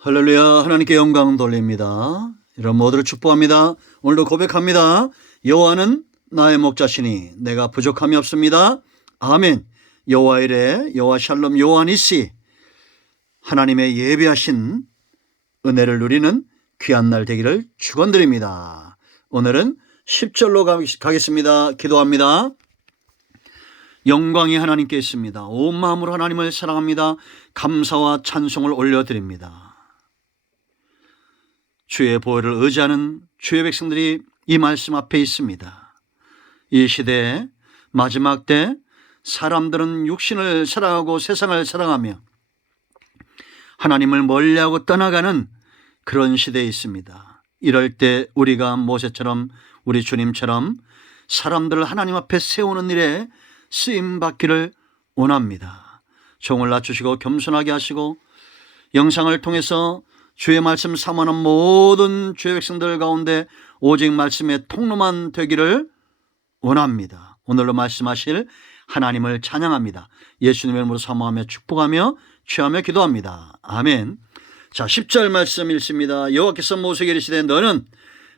할렐루야. 하나님께 영광 돌립니다. 여러분 모두를 축복합니다. 오늘도 고백합니다. 여호와는 나의 목자시니 내가 부족함이 없습니다. 아멘. 여호와 이레, 여호와 샬롬, 여호와 니시. 하나님의 예비하신 은혜를 누리는 귀한 날 되기를 축원드립니다. 오늘은 10절로 가겠습니다. 기도합니다. 영광이 하나님께 있습니다. 온 마음으로 하나님을 사랑합니다. 감사와 찬송을 올려드립니다. 주의 보혈을 의지하는 주의 백성들이 이 말씀 앞에 있습니다. 이 시대의 마지막 때 사람들은 육신을 사랑하고 세상을 사랑하며 하나님을 멀리하고 떠나가는 그런 시대에 있습니다. 이럴 때 우리가 모세처럼 우리 주님처럼 사람들을 하나님 앞에 세우는 일에 쓰임받기를 원합니다. 종을 낮추시고 겸손하게 하시고 영상을 통해서 주의 말씀 사모하는 모든 주의 백성들 가운데 오직 말씀의 통로만 되기를 원합니다. 오늘로 말씀하실 하나님을 찬양합니다. 예수님의 이름으로 사모하며 축복하며 취하며 기도합니다. 아멘. 자, 10절 말씀 읽습니다. 여호와께서 모세에게 이르시되 너는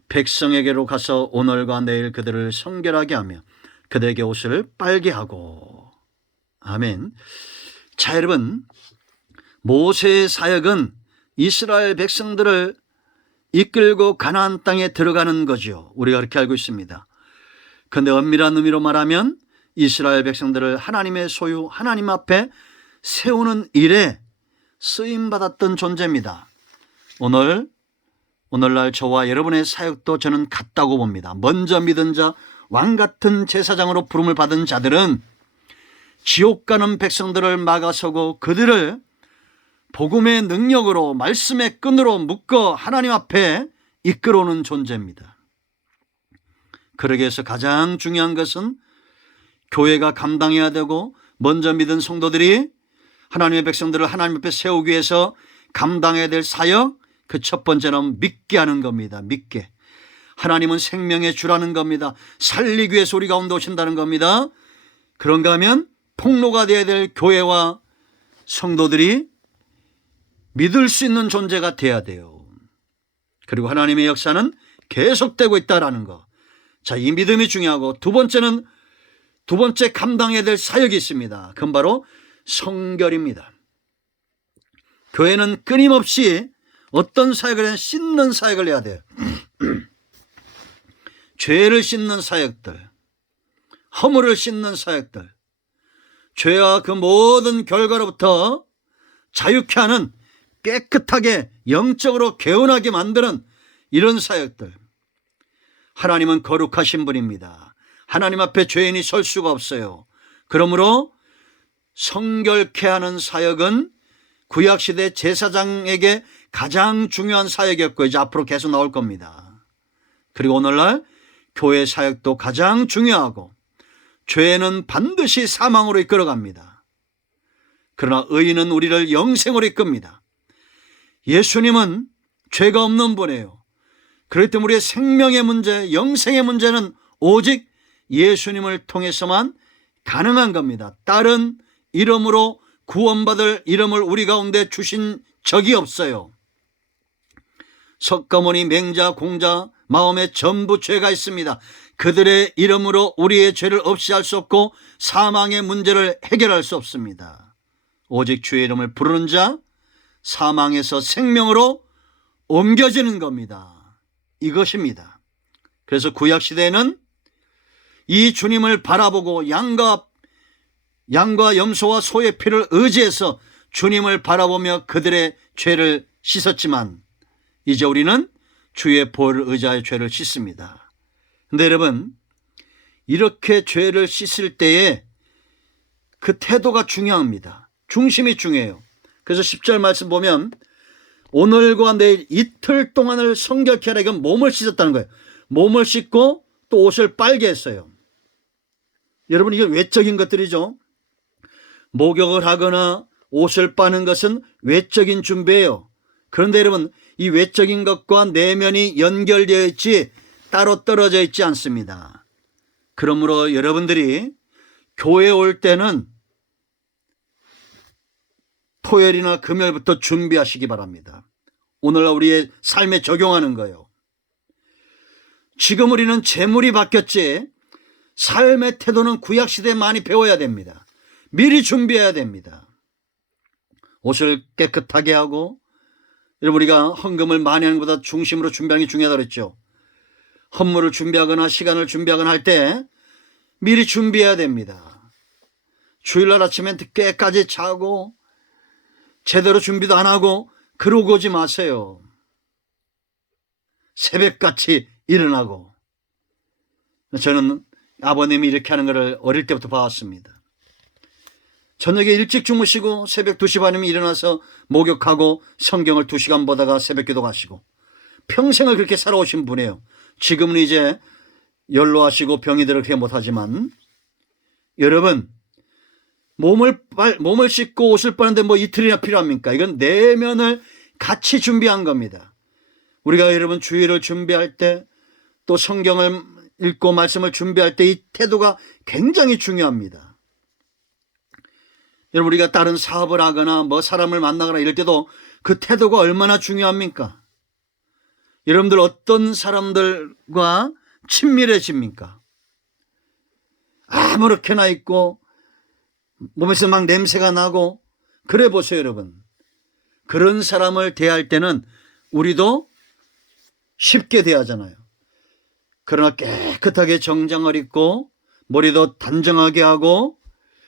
백성에게로 가서 오늘과 내일 그들을 성결하게 하며 그들에게 옷을 빨게 하고. 아멘. 자, 여러분, 모세의 사역은 이스라엘 백성들을 이끌고 가나안 땅에 들어가는 거죠. 우리가 그렇게 알고 있습니다. 그런데 엄밀한 의미로 말하면 이스라엘 백성들을 하나님의 소유 하나님 앞에 세우는 일에 쓰임받았던 존재입니다. 오늘날 저와 여러분의 사역도 저는 같다고 봅니다. 먼저 믿은 자, 왕같은 제사장으로 부름을 받은 자들은 지옥 가는 백성들을 막아서고 그들을 복음의 능력으로 말씀의 끈으로 묶어 하나님 앞에 이끌어오는 존재입니다. 그러기 위해서 가장 중요한 것은 교회가 감당해야 되고 먼저 믿은 성도들이 하나님의 백성들을 하나님 앞에 세우기 위해서 감당해야 될 사역, 그 첫 번째는 믿게 하는 겁니다. 믿게. 하나님은 생명의 주라는 겁니다. 살리기 위해서 우리 가운데 오신다는 겁니다. 그런가 하면 통로가 되어야 될 교회와 성도들이 믿을 수 있는 존재가 돼야 돼요. 그리고 하나님의 역사는 계속되고 있다라는 거. 자, 이 믿음이 중요하고 두 번째 감당해야 될 사역이 있습니다. 그건 바로 성결입니다. 교회는 끊임없이 어떤 사역을 해야 씻는 사역을 해야 돼요. 죄를 씻는 사역들, 허물을 씻는 사역들, 죄와 그 모든 결과로부터 자유케 하는 깨끗하게 영적으로 개운하게 만드는 이런 사역들. 하나님은 거룩하신 분입니다. 하나님 앞에 죄인이 설 수가 없어요. 그러므로 성결케 하는 사역은 구약시대 제사장에게 가장 중요한 사역이었고 이제 앞으로 계속 나올 겁니다. 그리고 오늘날 교회 사역도 가장 중요하고 죄는 반드시 사망으로 이끌어갑니다. 그러나 의인은 우리를 영생으로 이끕니다. 예수님은 죄가 없는 분이에요. 그렇기 때문에 우리의 생명의 문제, 영생의 문제는 오직 예수님을 통해서만 가능한 겁니다. 다른 이름으로 구원받을 이름을 우리 가운데 주신 적이 없어요. 석가모니, 맹자, 공자, 마음에 전부 죄가 있습니다. 그들의 이름으로 우리의 죄를 없이 할 수 없고 사망의 문제를 해결할 수 없습니다. 오직 주의 이름을 부르는 자, 사망에서 생명으로 옮겨지는 겁니다. 이것입니다. 그래서 구약시대에는 이 주님을 바라보고 양과 염소와 소의 피를 의지해서 주님을 바라보며 그들의 죄를 씻었지만 이제 우리는 주의 보혈을 의지하여 죄를 씻습니다. 그런데 여러분, 이렇게 죄를 씻을 때에 그 태도가 중요합니다. 중심이 중요해요. 그래서 10절 말씀 보면 오늘과 내일 이틀 동안을 성결케 하라. 이건 몸을 씻었다는 거예요. 몸을 씻고 또 옷을 빨게 했어요. 여러분, 이게 외적인 것들이죠. 목욕을 하거나 옷을 빠는 것은 외적인 준비예요. 그런데 여러분, 이 외적인 것과 내면이 연결되어 있지 따로 떨어져 있지 않습니다. 그러므로 여러분들이 교회에 올 때는 토요일이나 금요일부터 준비하시기 바랍니다. 오늘날 우리의 삶에 적용하는 거예요. 지금 우리는 재물이 바뀌었지 삶의 태도는 구약시대에 많이 배워야 됩니다. 미리 준비해야 됩니다. 옷을 깨끗하게 하고, 여러분 우리가 헌금을 많이 하는 것보다 중심으로 준비하는 게 중요하다고 그랬죠. 헌물을 준비하거나 시간을 준비하거나 할 때 미리 준비해야 됩니다. 주일날 아침에 깨까지 자고 제대로 준비도 안 하고 그러고 오지 마세요. 새벽같이 일어나고. 저는 아버님이 이렇게 하는 것을 어릴 때부터 봐왔습니다. 저녁에 일찍 주무시고 새벽 2시 반이면 일어나서 목욕하고 성경을 2시간 보다가 새벽기도 가시고 평생을 그렇게 살아오신 분이에요. 지금은 이제 연로하시고 병이 들어 그렇게 못하지만, 여러분 몸을 씻고 옷을 빠는데 뭐 이틀이나 필요합니까? 이건 내면을 같이 준비한 겁니다. 우리가 여러분 주일을 준비할 때 또 성경을 읽고 말씀을 준비할 때 이 태도가 굉장히 중요합니다. 여러분 우리가 다른 사업을 하거나 뭐 사람을 만나거나 이럴 때도 그 태도가 얼마나 중요합니까? 여러분들 어떤 사람들과 친밀해집니까? 아무렇게나 있고 몸에서 막 냄새가 나고 그래 보세요. 여러분 그런 사람을 대할 때는 우리도 쉽게 대하잖아요. 그러나 깨끗하게 정장을 입고 머리도 단정하게 하고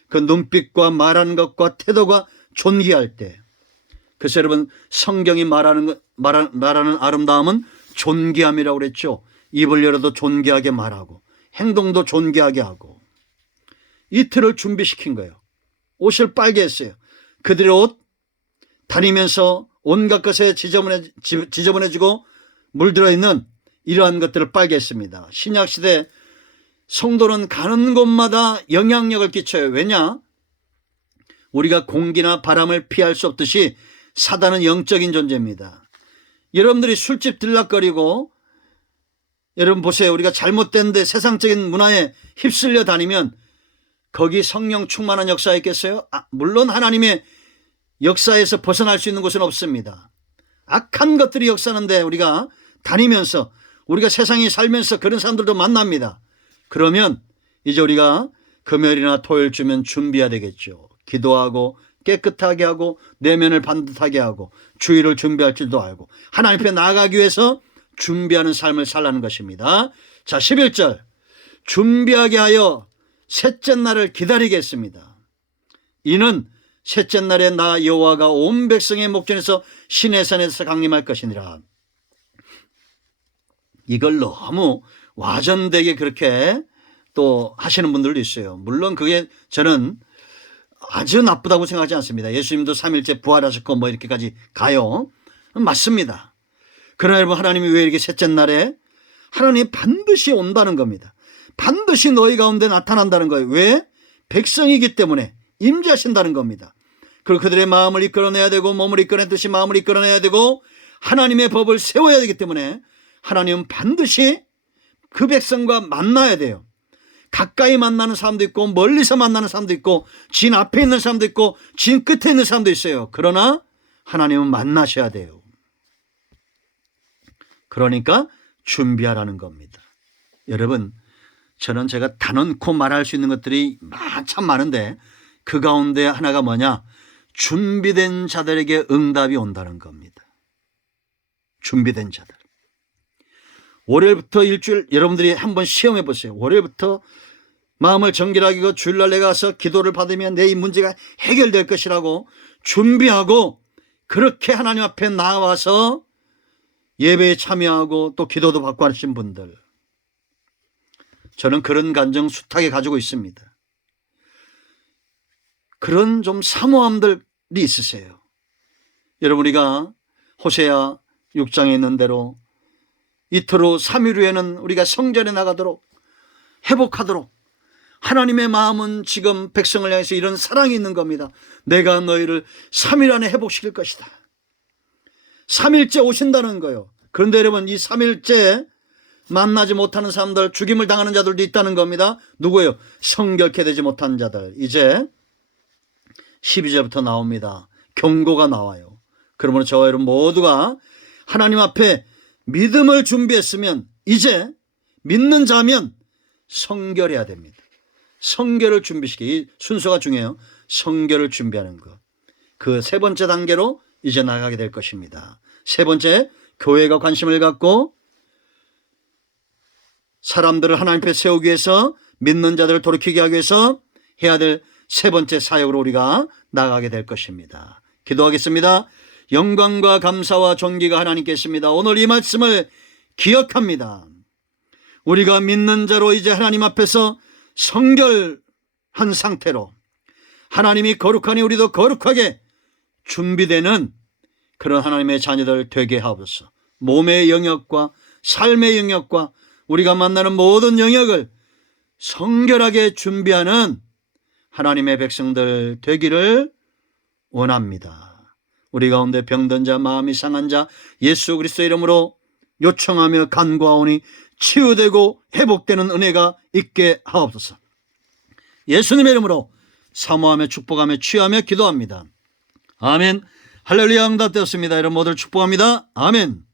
그 눈빛과 말하는 것과 태도가 존귀할 때, 그래서 여러분 성경이 말하는 아름다움은 존귀함이라고 그랬죠. 입을 열어도 존귀하게 말하고 행동도 존귀하게 하고. 이틀을 준비시킨 거예요. 옷을 빨게 했어요. 그들의 옷 다니면서 온갖 것에 지저분해지고 물들어 있는 이러한 것들을 빨게 했습니다. 신약시대 성도는 가는 곳마다 영향력을 끼쳐요. 왜냐? 우리가 공기나 바람을 피할 수 없듯이 사단은 영적인 존재입니다. 여러분들이 술집 들락거리고, 여러분 보세요. 우리가 잘못된 데 세상적인 문화에 휩쓸려 다니면 거기 성령 충만한 역사가 있겠어요? 물론 하나님의 역사에서 벗어날 수 있는 곳은 없습니다. 악한 것들이 역사하는데 우리가 다니면서 우리가 세상에 살면서 그런 사람들도 만납니다. 그러면 이제 우리가 금요일이나 토요일 주면 준비해야 되겠죠. 기도하고 깨끗하게 하고 내면을 반듯하게 하고 주일을 준비할 줄도 알고 하나님 앞에 나아가기 위해서 준비하는 삶을 살라는 것입니다. 자, 11절 준비하게 하여 셋째 날을 기다리겠습니다. 이는 셋째 날에 나 여호와가 온 백성의 목전에서 시내산에서 강림할 것이니라. 이걸 너무 와전되게 그렇게 또 하시는 분들도 있어요. 물론 그게 저는 아주 나쁘다고 생각하지 않습니다. 예수님도 3일째 부활하셨고 뭐 이렇게까지 가요. 맞습니다. 그러나 여러분 하나님이 왜 이렇게 셋째 날에 하나님이 반드시 온다는 겁니다. 반드시 너희 가운데 나타난다는 거예요. 왜? 백성이기 때문에 임재하신다는 겁니다. 그리고 그들의 마음을 이끌어내야 되고 몸을 이끌어내듯이 마음을 이끌어내야 되고 하나님의 법을 세워야 되기 때문에 하나님은 반드시 그 백성과 만나야 돼요. 가까이 만나는 사람도 있고 멀리서 만나는 사람도 있고 진 앞에 있는 사람도 있고 진 끝에 있는 사람도 있어요. 그러나 하나님은 만나셔야 돼요. 그러니까 준비하라는 겁니다. 여러분 저는 제가 단언코 말할 수 있는 것들이 참 많은데 그 가운데 하나가 뭐냐? 준비된 자들에게 응답이 온다는 겁니다. 준비된 자들. 월요일부터 일주일 여러분들이 한번 시험해 보세요. 월요일부터 마음을 정결하게 하고 주일날 내가 가서 기도를 받으면 내 이 문제가 해결될 것이라고 준비하고 그렇게 하나님 앞에 나와서 예배에 참여하고 또 기도도 받고 하신 분들, 저는 그런 감정 숱하게 가지고 있습니다. 그런 좀 사모함들이 있으세요. 여러분 우리가 호세아 6장에 있는 대로 이틀 후 3일 후에는 우리가 성전에 나가도록 회복하도록 하나님의 마음은 지금 백성을 향해서 이런 사랑이 있는 겁니다. 내가 너희를 3일 안에 회복시킬 것이다. 3일째 오신다는 거예요. 그런데 여러분 이 3일째 만나지 못하는 사람들, 죽임을 당하는 자들도 있다는 겁니다. 누구예요? 성결케 되지 못한 자들. 이제 12절부터 나옵니다. 경고가 나와요. 그러므로 저와 여러분 모두가 하나님 앞에 믿음을 준비했으면 이제 믿는 자면 성결해야 됩니다. 성결을 준비시키기, 순서가 중요해요. 성결을 준비하는 것. 그 세 번째 단계로 이제 나가게 될 것입니다. 세 번째, 교회가 관심을 갖고 사람들을 하나님 앞에 세우기 위해서, 믿는 자들을 돌이키게 하기 위해서 해야 될 세 번째 사역으로 우리가 나가게 될 것입니다. 기도하겠습니다. 영광과 감사와 존귀가 하나님께 있습니다. 오늘 이 말씀을 기억합니다. 우리가 믿는 자로 이제 하나님 앞에서 성결한 상태로 하나님이 거룩하니 우리도 거룩하게 준비되는 그런 하나님의 자녀들 되게 하옵소서. 몸의 영역과 삶의 영역과 우리가 만나는 모든 영역을 성결하게 준비하는 하나님의 백성들 되기를 원합니다. 우리 가운데 병든 자, 마음이 상한 자 예수 그리스도 이름으로 요청하며 간구하오니 치유되고 회복되는 은혜가 있게 하옵소서. 예수님의 이름으로 사모하며 축복하며 취하며 기도합니다. 아멘. 할렐루야. 응답되었습니다. 여러분 모두를 축복합니다. 아멘.